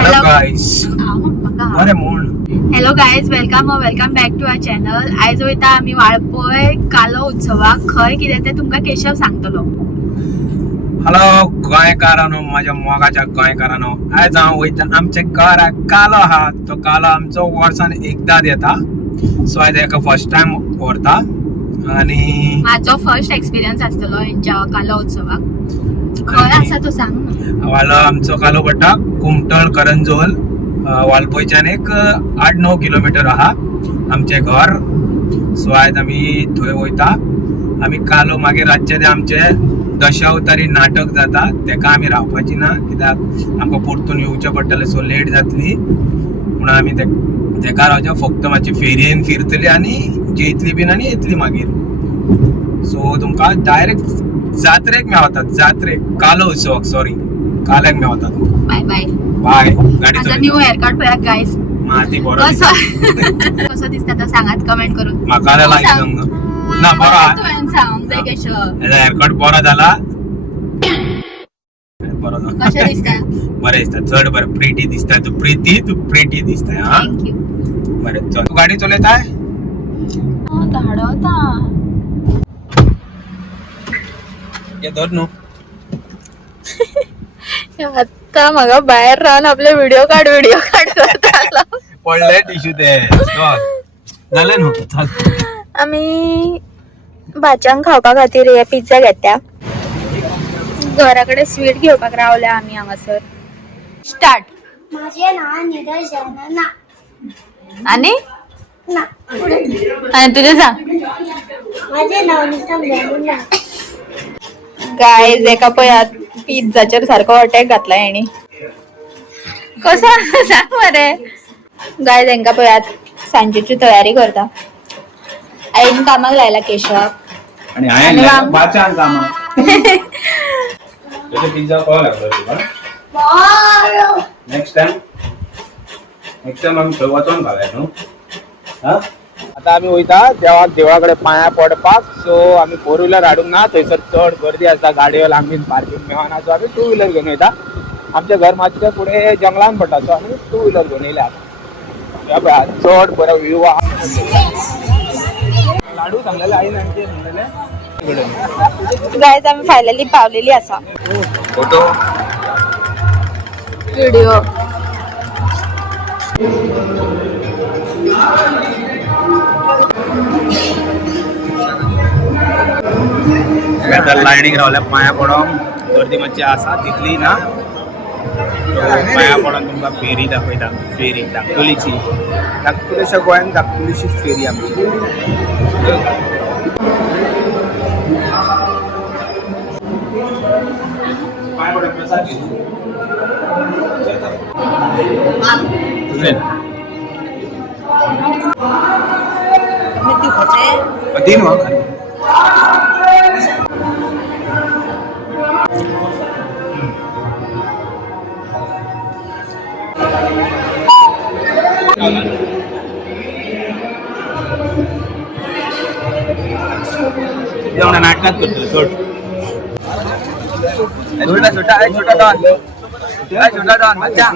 Hello guys. Hello guys, welcome back to our channel. आयज वयता आम्ही वाळपय कालो उत्सवाक. खंय कितें तें तुमकां केशव सांगतलो. हॅलो गोंयकारांनो, माझ्या मोगाच्या गोंयकारांनो, आयज हांव वयता आमच्या घराक कालो आहा. तो कालो आमचो वर्सान एकदां येता. सो आयज एका फर्स्ट टाइम व्हरता आणि माझो फर्स्ट एक्सपिरियन्स आसतलो हेंच्या कालो उत्सवाक. खंय आसा तो सांग. वालो आमचो कालो पडटा कुमटळ करंजोल. वाळपयच्यान एक 8-9 किलोमीटर आहा आमचे घर. सो आयज आमी थंय वयता. आमी कालो मागीर रातचे ते आमचे दशावतारी नाटक जाता, तेका आमी रावपाची ना, कित्याक आमकां परतून येवचें पडटलें. सो लेट जातली म्हणून आमी तेका रावचे. फक्त मातशी फेरयेन फिरतली आनी जेयतली बीन आनी येतली मागीर. सो तुमकां डायरेक्ट जात्रेक मेवतात. जात्रेक कालो उत्सवाक, सॉरी काल्याक मेवतात. Bye bye bye. गाडी माझा न्यू हेअर कट पळयात गायज. माती बरो कसो दिसता तो सांगात कमेंट करून. म्हाका लागलं ना बरो आहा. तुवें सांग जाय केशव. हेअरकट बरो जाला. बरो जाला. कशें दिसता? बरें दिसता, चड बरें. प्रिटी दिसता. तू प्रिटी दिसता. हा थँक्यू. बरें चल. तू गाडी चलयताय? धाडवता. ये धर न्हू. आता म्हाका भायर रावन आपले व्हिडिओ काड करता. पडले टिश्यू ते. जालें न्हू. चल. आमी भाच्यांक खावपा खातीर हे पिझ्झा घेता. घरा कडेन स्वीट घेवपाक रावल्या आमी हांगासर. स्टार्ट. माझे नाव नीरज जाना. आनी ना आनी तुझे सांग. माझे नाव नितम जाना. गायज एका पळयात पिझ्झाचेर सारको अटॅक घातला हेणी. कसो आसा सांग मरे. गायज हेंका पळयात सांजेची तयारी करता. आईन कामाक लायला केशवाक आणि आणि वांग- बाचान कामा. तुझे पिझ्झा कॉल लागलो तुका. नेक्स्ट टाइम आम्ही थंय वचोन खावया न्हू. हा आता आमी वयता देवाकडे पांया पडपाक. सो आमी 4 व्हिलर हाडूंक ना. थंयसर चड गर्दी आसता, गाडयो लांबीन पार्किंग मेळना. सो आमी 2 व्हिलर घेवन वयता. आमच्या घर मातशें फुडें जंगलान पडटा. सो आमी 2 व्हिलर घेवन येयल्या. चड बरो व्यू आहा. लाडू सांगलेले आईन आमचे म्हणलेले. गायज आमी फायनली पावलेली आसा. Photo video. लायनीक रावल्या पांया पडोंक. गर्दी मातशी आसा तितली ना. पांया पडोन तुमकां फेरी दाखयता. फेरी धाकटुलीची. धाकटुलेशा गोंयान धाकटुलीशी फेरी आमची. पांया पडोन प्रसाद घेऊ. तीन नाटकात करतो. सोड छोटा डॉन बच्चा.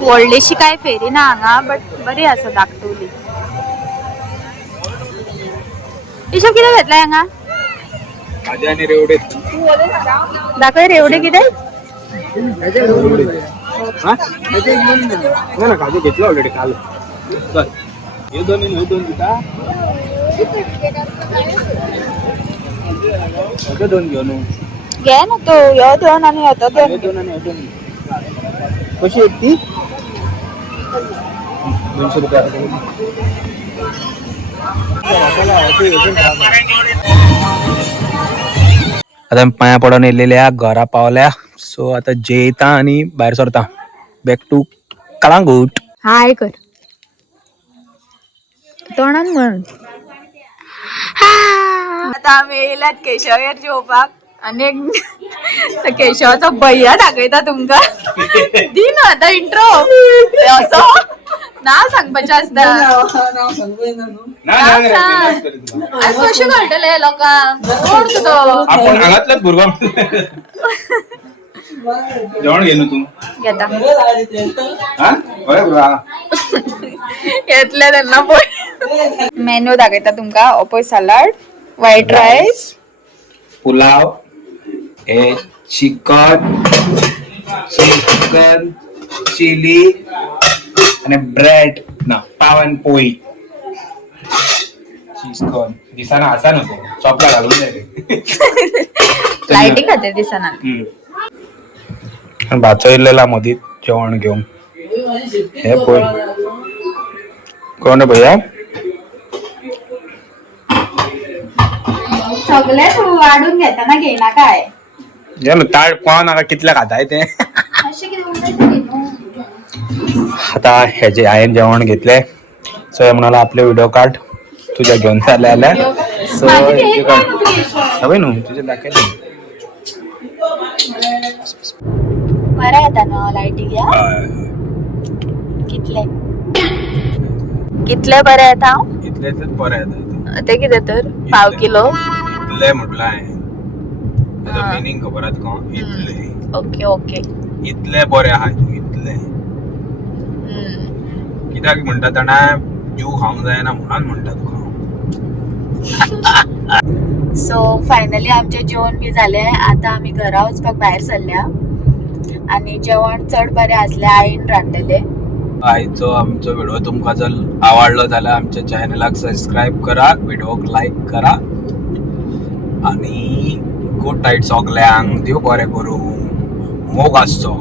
व्हडलीशी काय फेरी ना हांगा, बट बरी आसा धाकटुली. केशव कितें घेतलाय हांगा? भाजी आणि रेवडे. दाखय रेवडे कितें. ना काजू घेतला ऑलरेडी काल. चल हे दोन दिता. दोन घेऊन घे ना तू. ह्यो दोन आणि ह्यो दोन. दोन आणि दोन. कशी आहेत ती? 200 रुपये. आता पाया पडून येयलेल्या घरा पावल्या. सो आता जेयता आणि भायर सरता. Back to Calangute. हाय कर तोंडान म्हण. आता आम्ही येयल्यात केशवेर जेवपाक. आणि केशवाचा भैया दाखयता तुमका. दी ना आता इंट्रो. असो नाव सांगपाचें आसता कशें कळटले लोकांक कोण तूं तो आपण हांगातलाच भुरगो जेवण घे न्हू तू घेता हा बरें भुरगो येतले तेन्ना पळय मेन्यू दाखयता तुमकां हो पळय सलाड व्हायट रायस पुलाव हे चिकन चिली आणि ब्रेड ना पाव आणि पोळी चिकन दिसाना आसा नको चॉपला घालून जाय लायटी खातीर दिसना भाचो इल्लेला मदीत जेवण घेऊन हे पळय कोण रे भैया सगळे तू वाढून घेता ना घेयना काय या न्हू ताट पाव नाका कितले खाताय ते अशें कितें उलयता न्हू आता ह्याचे हांवें जेवण घेतले सो हे म्हणाला आपले व्हिडिओ काढ तुझ्या घेऊन चालले आल्या सो हवे न्हू तुझे दाखयले बरें येता न्हू लायटी घ्या कितले कितले बरें येता हांव इतले बरें येता ते कितें तर पाव किलो इतले म्हटलं हांवें त्याचा मिनिंग खबर आहा तुका इतले ओके ओके इतले बरे आहा तू इतले कित्याक म्हणटा ताणा जीव खावंक जायना म्हणून म्हणटा तुका सो फायनली आमचे जेवण बी झाले आता आम्ही घरा वचपाक भायर सरल्या आणि जेवण चड बरें आसलें आईन रांदलेले आयचो आमचो व्हिडिओ तुमकां जर आवडलो जाल्यार आमच्या चॅनलाक सबस्क्राईब करा व्हिडिओक लाईक करा आणि गुड नाईट सगल्यांक देव बरें करूं मोग आसचो